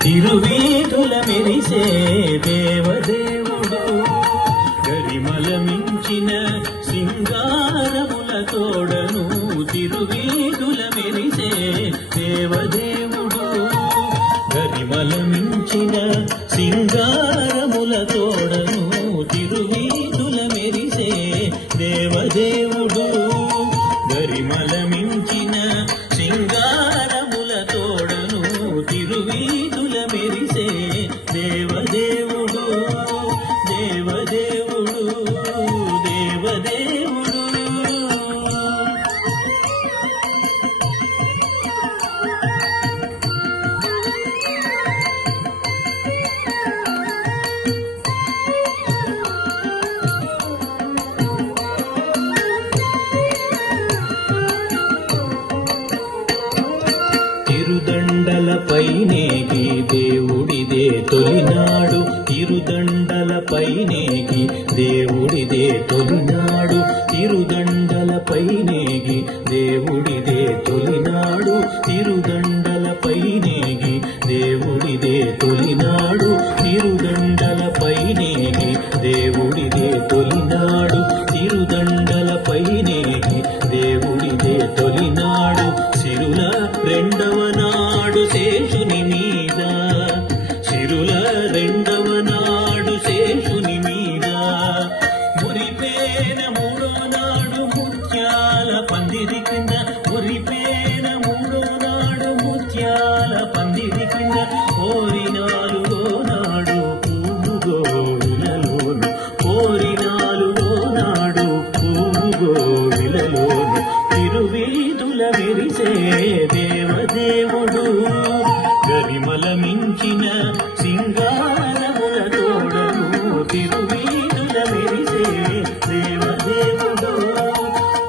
తిరువీధుల మెరిసే దేవదేవుడు గరిమల మించిన సింగారముల తోడను తిరువీధుల మెరిసే దేవదేవుడు గరిమల మించిన సింగారముల తోడను తిరువీధుల మెరిసే దేవదేవుడు గరిమల మించిన సింగారముల తోడను తిరువీధుల మెరిసే దేవదేవుడు దేవదేవుడు దేవదేవుడు తిరుదండలపైనేగి దేవుడిదే తొలినాడు తిరుదండలపైనేగి దేవుడిదే తొలినాడు తిరుదండలపైనేగి దేవుడిదే తొలినాడు తిరుదండలపైనేగి దేవుడిదే తొలినాడు తిరుదండలపైనేగి దేవుడిదే తొలినాడు తిరుదండలపైనేగి దేవుడిదే తొలినాడు సిరుల రెండవ నాడు శేషుని మీద సిరుల రెండవ నాడు శేషుని మీద మురిపేన మూడో నాడు ముత్యాల పందిరి కింద మురిపేన మూడో నాడు ముత్యాల పందిరి కింద కోరినాలుగో నాడు పువ్వుగో విలలోను కోరినాలుగో నాడు పువ్వుగో విలలోను తిరువీధుల మెరిసే దేవదేవుడు గరిమల మించిన సింగారముల తోడను తిరువీధుల మెరిసే దేవదేవుడు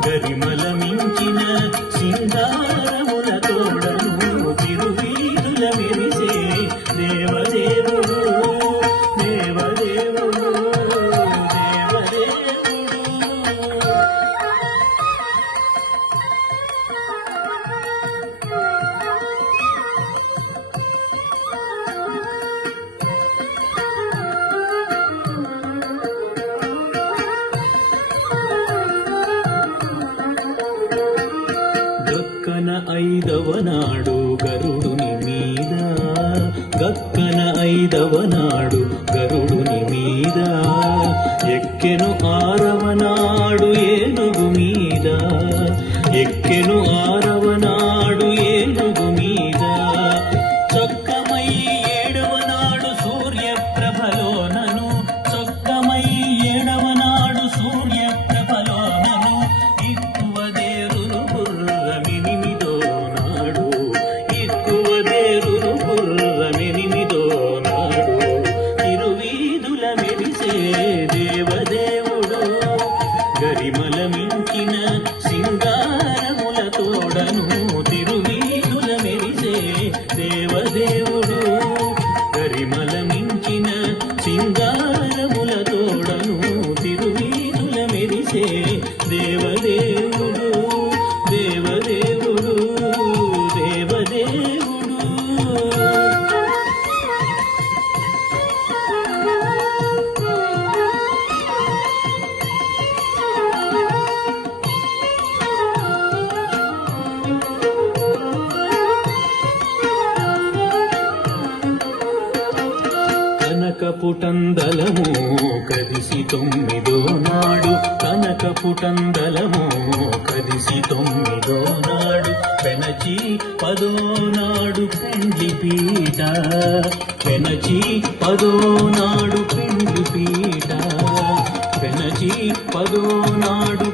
గరిమల మించిన సింగారముల తోడను తిరువీధుల మెరిసే దేవదేవుడు దేవదేవుడు దేవదేవుడు గక్కన ఐదవ నాడు గరుడుని మీద గక్కన ఐదవ నాడు గరుడుని మీద ఎక్కెను ఆరవ నాడు ఏనుగు మీద ఎక్కెను ఆరవ నాడు ఏనుగు మీద చొక్కమై ఏడవ నాడు సూర్యప్రభలోనను చొక్కమై ఏడవ నాడు సూర్యప్రభలోనను ఎక్కువదేరును గుర్రమినిమిదో నాడు ఎక్కువదేరును గుర్రమినిమిదో నాడు తిరువీధుల మెరిసే దేవదేవుడు గరిమల మించిన సింగారముల తోడను తిరువీధుల మెరిసే దేవదేవుడు గరిమల మించిన సింగారముల తోడను తిరువీధుల మెరిసే దేవదేవుడు దేవదేవుడు దేవదేవుడు కనకపుటందలము కదిసి తొమ్మిదో నాడు కనకపుటందలము కదిసి తొమ్మిదో నాడు పెనచి పదో నాడు పెండ్లి పీట పెనచి పదో నాడు పెండ్లి పీట పెనచి పదో నాడు